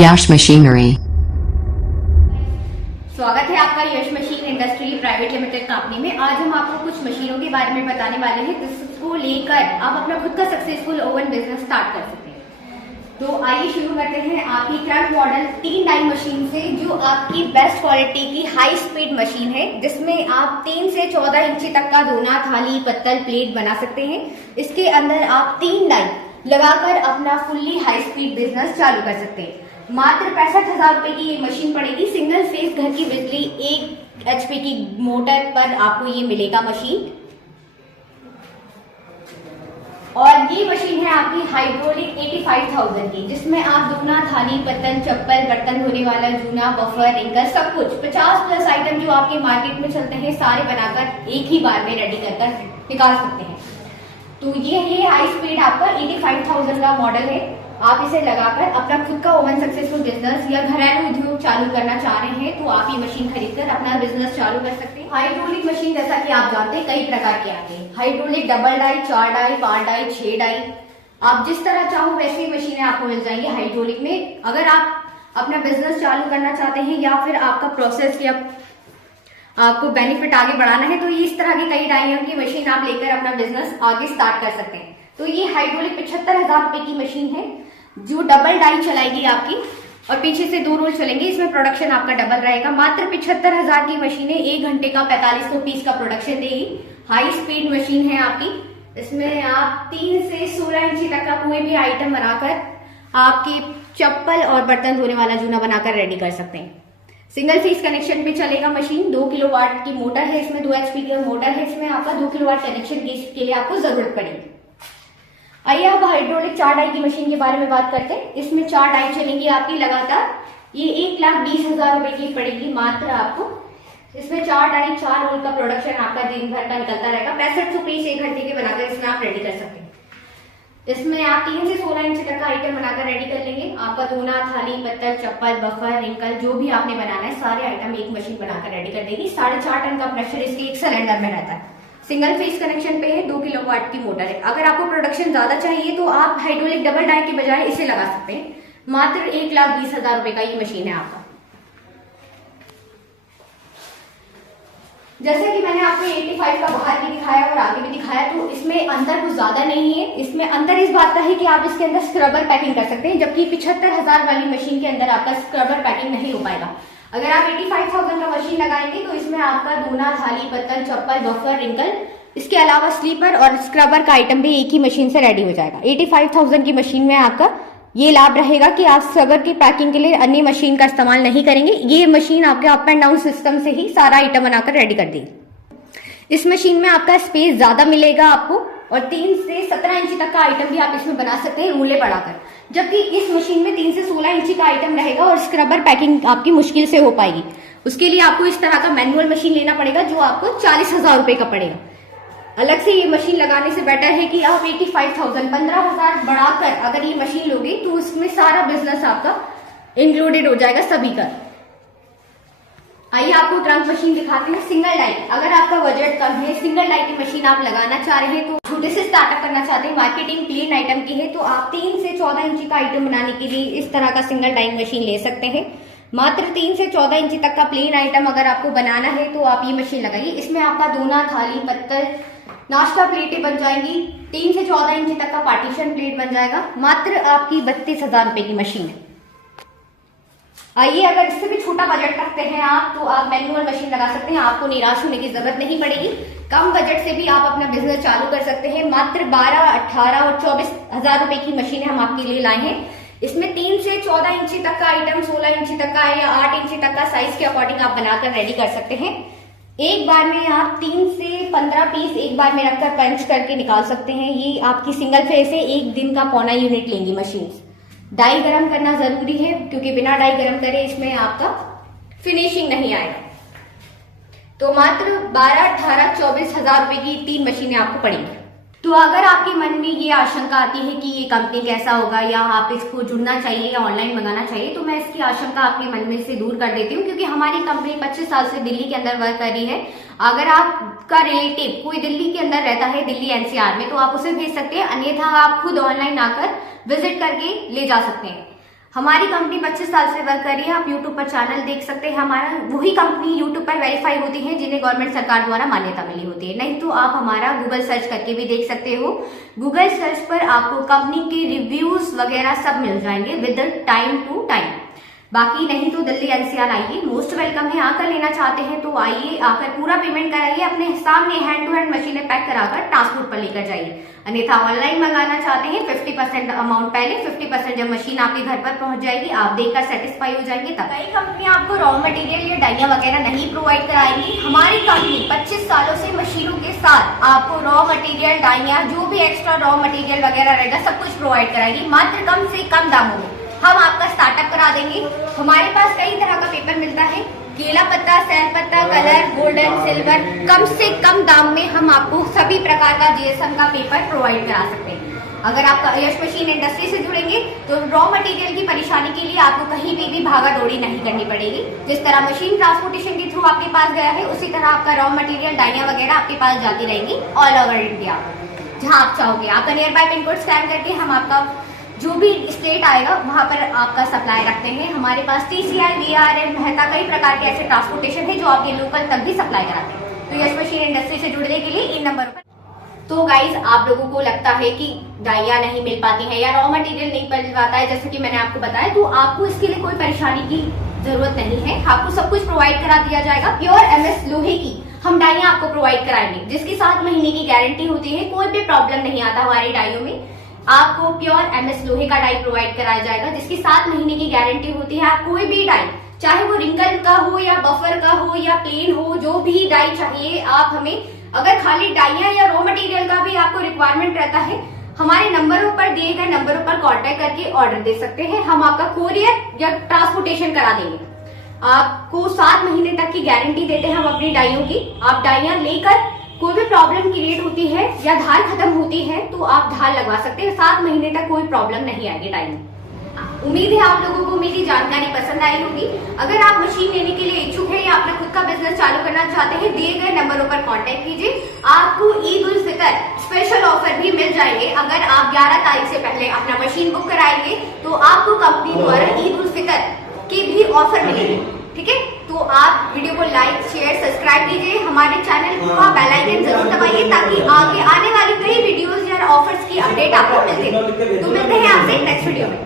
Yash Machinery. स्वागत है आपका Yash machine industry private limited company में। आज हम आपको कुछ मशीनों के बारे में बताने वाले हैं जिसको लेकर आप अपना खुद का सक्सेसफुल ओवन बिजनेस स्टार्ट कर सकते हैं। तो आइए शुरू करते हैं आपकी करंट मॉडल 3 डाई मशीन से, जो आपकी बेस्ट क्वालिटी की हाई स्पीड मशीन है, जिसमें आप 3 से 14 इंची तक का दोना, थाली, पत्तल, प्लेट बना सकते हैं। इसके अंदर आप 3 डाई लगाकर अपना फुल्ली हाई स्पीड बिजनेस चालू कर सकते हैं। मात्र 65,000 रुपए की ये मशीन पड़ेगी। सिंगल फेज घर की बिजली 1 HP की मोटर पर आपको ये मिलेगा मशीन। और ये मशीन है आपकी हाइड्रोलिक 85,000 की, जिसमें आप दोना, थाली, पत्तल, चप्पल, बर्तन धोने वाला जूना, बफर, रिंकल, सब कुछ 50+ आइटम जो आपके मार्केट में चलते हैं सारे बनाकर एक ही बार में रेडी कर निकाल सकते हैं। तो ये हाई स्पीड आपका 85,000 का मॉडल है। आप इसे लगाकर अपना खुद का ओवन सक्सेसफुल बिजनेस या घरेलू उद्योग चालू करना चाह रहे हैं तो आप ये मशीन खरीदकर अपना बिजनेस चालू कर सकते हैं। हाइड्रोलिक मशीन जैसा कि आप जानते हैं कई प्रकार के आते हैं। Hydraulic double die, 4 die, 5 die, 6 die, आप जिस तरह चाहो वैसी मशीनें आपको मिल जाएंगी हाइड्रोलिक में। अगर आप अपना बिजनेस चालू करना चाहते हैं या फिर आपका प्रोसेस या आपको बेनिफिट आगे बढ़ाना है तो ये इस तरह की कई डाइयों की मशीन आप लेकर अपना बिजनेस आगे स्टार्ट कर सकते हैं। तो ये हाइड्रोलिक 75,000 रुपए की मशीन है जो डबल डाई चलाएगी आपकी, और पीछे से 2 रोल चलेंगे। इसमें प्रोडक्शन आपका डबल रहेगा। मात्र 75,000 की मशीन है। 1 घंटे का 4500 पीस का प्रोडक्शन देगी। हाई स्पीड मशीन है आपकी। इसमें आप 3 से 16 इंची तक का कोई भी आइटम बनाकर आपकी चप्पल और बर्तन धोने वाला जूना बनाकर रेडी कर सकते हैं। सिंगल फेज कनेक्शन पे चलेगा मशीन। 2 किलोवाट की मोटर है इसमें, 2 HP की मोटर है इसमें। आपका 2 किलोवाट कनेक्शन के लिए आपको जरूरत पड़ेगी। आइए अब हाइड्रोलिक 4 डाई की मशीन के बारे में बात करते हैं। इसमें 4 डाई चलेंगी आपकी लगातार। ये 1,20,000 रुपए की पड़ेगी मात्र आपको। इसमें 4 डाई, 4 रोल का प्रोडक्शन आपका दिन भर का निकलता रहेगा। 6500 पीस 1 घंटे के बनाकर इसमें आप रेडी कर सकते हैं। इसमें आप 3 से 16 इंच तक का आइटम बनाकर रेडी कर लेंगे। आपका दोना, थाली, पत्तल, चप्पल, बफर, रिंकल जो भी आपने बनाना है सारे आइटम एक मशीन बनाकर रेडी कर देगी। 4.5 टन का प्रेशर इसके एक सिलेंडर में रहता है। सिंगल फेज कनेक्शन पे है। 2 किलोवाट की मोटर है। अगर आपको प्रोडक्शन ज्यादा चाहिए तो आप हाइड्रोलिक डबल डाई के बजाय इसे लगा सकते हैं। मात्र 1,20,000 रुपए का ये मशीन है आपका। जैसे कि मैंने आपको 85 का बाहर भी दिखाया और आगे भी दिखाया, तो इसमें अंतर कुछ ज्यादा नहीं है। इसमें अंतर इस बात का है कि आप इसके अंदर स्क्रबर पैकिंग कर सकते हैं, जबकि 75,000 वाली मशीन के अंदर आपका स्क्रबर पैकिंग नहीं हो पाएगा। अगर आप 85,000 का मशीन लगाएंगे तो इसमें आपका दोना, थाली, पत्तल, चप्पल, बफर, रिंकल, इसके अलावा स्लीपर और स्क्रबर का आइटम भी एक ही मशीन से रेडी हो जाएगा। 85,000 की मशीन में आपका ये लाभ रहेगा कि आप स्क्रबर की पैकिंग के लिए अन्य मशीन का इस्तेमाल नहीं करेंगे। ये मशीन आपके अप एंड डाउन सिस्टम से ही सारा आइटम बनाकर रेडी कर देगी। इस मशीन में आपका स्पेस ज्यादा मिलेगा आपको, और 3 से 17 इंची तक का आइटम भी आप इसमें बना सकते हैं रूले बढ़ाकर, जबकि इस मशीन में 3 से 16 इंची का आइटम रहेगा और स्क्रबर पैकिंग आपकी मुश्किल से हो पाएगी। उसके लिए आपको इस तरह का मैनुअल मशीन लेना पड़ेगा जो आपको 40,000 रुपए का पड़ेगा। अलग से ये मशीन लगाने से बेटर है कि आप 85,000 15,000 बढ़ाकर अगर ये मशीन लोगे तो उसमें सारा बिजनेस आपका इंक्लूडेड हो जाएगा सभी का। आइए आपको ट्रंक मशीन दिखाते हैं सिंगल डाई। अगर आपका बजट कम है, सिंगल डाई की मशीन आप लगाना चाह रहे हैं, तो छोटे से स्टार्टअप करना चाहते हैं, मार्केटिंग प्लेन आइटम की है, तो आप 3 से 14 इंची का आइटम बनाने के लिए इस तरह का सिंगल डाई मशीन ले सकते हैं। मात्र 3 से 14 इंची तक का प्लेन आइटम अगर आपको बनाना है तो आप ये मशीन लगाइए। इसमें आपका दोना, थाली, पत्तल, नाश्ता प्लेटें बन जाएंगी। 3 से 14 इंची तक का पार्टीशन प्लेट बन जाएगा। मात्र आपकी 32,000 रुपए की मशीन है। आइए अगर इससे भी छोटा बजट रखते हैं आप तो आप मैनुअल मशीन लगा सकते हैं। आपको निराश होने की जरूरत नहीं पड़ेगी। कम बजट से भी आप अपना बिजनेस चालू कर सकते हैं। मात्र 12, 18 और 24,000 रुपए की मशीन हम आपके लिए लाए हैं। इसमें 3 से 14 इंची तक का आइटम, 16 इंची तक का या 8 इंची तक का साइज के अकॉर्डिंग आप बनाकर रेडी कर सकते हैं। एक बार में आप 3 से 15 पीस एक बार में रखकर पंच करके निकाल सकते हैं। ये आपकी सिंगल फेज से 1 दिन का पौना यूनिट लेंगी मशीन। डाई गरम करना जरूरी है क्योंकि बिना डाई गरम करे इसमें आपका फिनिशिंग नहीं आएगा। तो मात्र 12, 18, 24,000 रुपए की 3 मशीनें आपको पड़ेंगी। तो अगर आपके मन में ये आशंका आती है कि ये कंपनी कैसा होगा या आप इसको जुड़ना चाहिए या ऑनलाइन मंगाना चाहिए, तो मैं इसकी आशंका आपके मन में से दूर कर देती हूँ, क्योंकि हमारी कंपनी 25 साल से दिल्ली के अंदर वर्क कर रही है। अगर आपका रिलेटिव कोई दिल्ली के अंदर रहता है, दिल्ली NCR में, तो आप उसे भेज सकते हैं, अन्यथा आप खुद ऑनलाइन आकर विजिट करके ले जा सकते हैं। हमारी कंपनी 25 साल से वर्क कर रही है। आप यूट्यूब पर चैनल देख सकते हैं। हमारा वही कंपनी यूट्यूब पर वेरीफाई होती है जिन्हें गवर्नमेंट सरकार द्वारा मान्यता मिली होती है। नहीं तो आप हमारा गूगल सर्च करके भी देख सकते हो। गूगल सर्च पर आपको कंपनी के रिव्यूज वगैरह सब मिल जाएंगे विद टाइम टू टाइम। बाकी नहीं तो दिल्ली एनसीआर आइए, मोस्ट वेलकम है। आकर लेना चाहते हैं तो आइए, आकर पूरा पेमेंट कराइए, अपने सामने हैंड टू हैंड मशीनें पैक कराकर ट्रांसपोर्ट पर लेकर जाइए। अन्यथा ऑनलाइन मंगाना चाहते हैं 50% अमाउंट पहले, 50% जब मशीन आपके घर पर पहुंच जाएगी, आप देखकर सेटिस्फाई हो जाएंगे। तब कई कंपनियां आपको रॉ मटेरियल या डाइया वगैरह नहीं प्रोवाइड कराएंगी। हमारी कंपनी 25 सालों से मशीनों के साथ आपको रॉ मटेरियल, डाइया, जो भी एक्स्ट्रा रॉ मटेरियल वगैरह रहेगा सब कुछ प्रोवाइड कराएगी, मात्र कम से कम दामों में। हम आपका स्टार्टअप करा देंगे। हमारे पास कई तरह का पेपर मिलता है, केला पत्ता, सैल पत्ता, कलर, गोल्डन, सिल्वर। कम से कम दाम में हम आपको सभी प्रकार का जीएसएम का पेपर प्रोवाइड करा सकते हैं। अगर आप यश मशीन इंडस्ट्री से जुड़ेंगे तो रॉ मटेरियल की परेशानी के लिए आपको कहीं भी भागा दौड़ी नहीं करनी पड़ेगी। जिस तरह मशीन ट्रांसपोर्टेशन के थ्रू आपके पास गया है, उसी तरह आपका रॉ मटेरियल, डाइया वगैरह आपके पास जाती रहेंगी ऑल ओवर इंडिया, जहाँ आप चाहोगे। आपका near by pin code scan करके हम आपका जो भी स्टेट आएगा वहां पर आपका सप्लाई रखते हैं। हमारे पास TCI, VRL, मेहता, कई प्रकार के ऐसे ट्रांसपोर्टेशन है जो आपके लोकल तक भी सप्लाई कराते हैं। तो यश मशीन इंडस्ट्री से जुड़ने के लिए इन नंबरों पर। तो गाइज, आप लोगों को लगता है कि डाइया नहीं मिल पाती है या रॉ मटेरियल नहीं मिल पाता है, जैसे कि मैंने आपको बताया, तो आपको इसके लिए कोई परेशानी की जरूरत नहीं है। आपको सब कुछ प्रोवाइड करा दिया जाएगा। प्योर MS लोहे की हम डाइया आपको प्रोवाइड कराएंगे, जिसकी 7 महीने की गारंटी होती है। कोई भी प्रॉब्लम नहीं आता हमारी डाइयों में। आपको प्योर MS लोहे का डाई प्रोवाइड कराया जाएगा, जिसकी 7 महीने की गारंटी होती है। आप कोई भी डाई, चाहे वो रिंकल का हो या बफर का हो या प्लेन हो, जो भी डाई चाहिए आप हमें, अगर खाली डाइया या रॉ मटेरियल का भी आपको रिक्वायरमेंट रहता है, हमारे नंबरों पर दिए गए नंबरों पर कांटेक्ट करके ऑर्डर दे सकते हैं। हम आपका कोरियर या ट्रांसपोर्टेशन करा देंगे। आपको 7 महीने तक की गारंटी देते हैं हम अपनी डाइयों की। आप डाइया लेकर कोई भी प्रॉब्लम क्रिएट होती है या धार खत्म होती है तो आप धार लगवा सकते हैं। 7 महीने तक कोई प्रॉब्लम नहीं आएगी डाई में। उम्मीद है आप लोगों को मेरी जानकारी पसंद आई होगी। अगर आप मशीन लेने के लिए इच्छुक है या अपना खुद का बिजनेस चालू करना चाहते हैं, दिए गए नंबरों पर कांटेक्ट कीजिए। आपको ईद उल फितर स्पेशल ऑफर भी मिल जाएंगे। अगर आप 11 तारीख से पहले अपना मशीन बुक कराएंगे तो आपको कंपनी द्वारा ईद उल फितर के भी ऑफर मिलेंगे। ठीक है, तो आप वीडियो को लाइक, शेयर, सब्सक्राइब कीजिए। हमारे चैनल का बेल आइकन जरूर दबाइए ताकि आगे आने वाली कई वीडियोस या ऑफर्स की अपडेट आपको मिलती है। तो मिलते हैं आपसे नेक्स्ट वीडियो में।